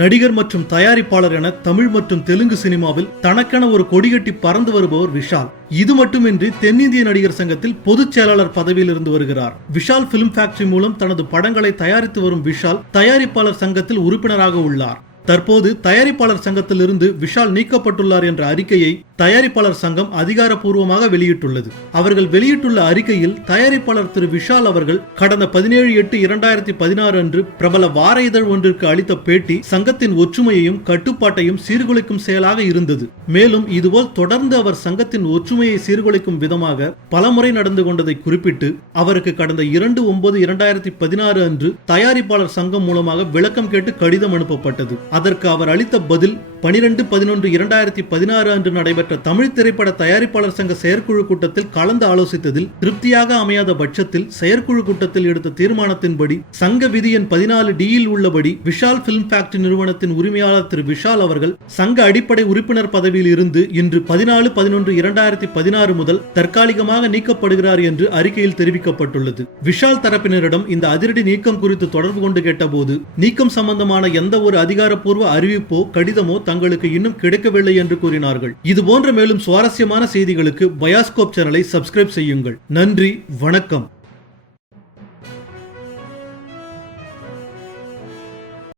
நடிகர் மற்றும் தயாரிப்பாளர் என தமிழ் மற்றும் தெலுங்கு சினிமாவில் தனக்கென ஒரு கொடிகட்டி பறந்து வருபவர் விஷால். இது மட்டுமின்றி தென்னிந்திய நடிகர் சங்கத்தில் பொதுச் செயலாளர் பதவியில் இருந்து வருகிறார். விஷால் பிலிம் ஃபேக்டரி மூலம் தனது படங்களை தயாரித்து வரும் விஷால் தயாரிப்பாளர் சங்கத்தில் உறுப்பினராக உள்ளார். தற்போது தயாரிப்பாளர் சங்கத்திலிருந்து விஷால் நீக்கப்பட்டுள்ளார் என்ற அறிக்கையை தயாரிப்பாளர் சங்கம் அதிகாரப்பூர்வமாக வெளியிட்டுள்ளது. அவர்கள் வெளியிட்டுள்ள அறிக்கையில் தயாரிப்பாளர் திரு விஷால் அவர்கள் கடந்த பதினேழு எட்டு இரண்டாயிரத்தி பதினாறு அன்று பிரபல வார இதழ் ஒன்றிற்கு அளித்த பேட்டி சங்கத்தின் ஒற்றுமையையும் கட்டுப்பாட்டையும் சீர்குலைக்கும் செயலாக இருந்தது. மேலும் இதுபோல் தொடர்ந்து அவர் சங்கத்தின் ஒற்றுமையை சீர்குலைக்கும் விதமாக பலமுறை நடந்து கொண்டதை குறிப்பிட்டு அவருக்கு கடந்த இரண்டு ஒன்பது இரண்டாயிரத்தி பதினாறு அன்று தயாரிப்பாளர் சங்கம் மூலமாக விளக்கம் கேட்டு கடிதம் அனுப்பப்பட்டது. அதற்கு அவர் அளித்த பதில் பனிரெண்டு பதினொன்று இரண்டாயிரத்தி பதினாறு அன்று நடைபெற்ற தமிழ் திரைப்பட தயாரிப்பாளர் சங்க செயற்குழு கூட்டத்தில் கலந்து ஆலோசித்ததில் திருப்தியாக அமையாத பட்சத்தில் செயற்குழு கூட்டத்தில் எடுத்த தீர்மானத்தின்படி சங்க விதி எண் பதினாலு டியில் உள்ளபடி விஷால் பிலிம் ஃபேக்டரி நிறுவனத்தின் உரிமையாளர் திரு விஷால் அவர்கள் சங்க அடிப்படை உறுப்பினர் பதவியில் இருந்து இன்று பதினாலு பதினொன்று இரண்டாயிரத்தி பதினாறு முதல் தற்காலிகமாக நீக்கப்படுகிறார் என்று அறிக்கையில் தெரிவிக்கப்பட்டுள்ளது. விஷால் தரப்பினரிடம் இந்த அதிரடி நீக்கம் குறித்து தொடர்பு கொண்டு கேட்டபோது நீக்கம் சம்பந்தமான எந்த ஒரு அதிகார அதிகாரப்பூர்வ அறிவிப்போ கடிதமோ தங்களுக்கு இன்னும் கிடைக்கவில்லை என்று கூறினார்கள். இது போன்ற மேலும் சுவாரஸ்யமான செய்திகளுக்கு பயாஸ்கோப் சேனலை சப்ஸ்கிரைப் செய்யுங்கள். நன்றி வணக்கம்.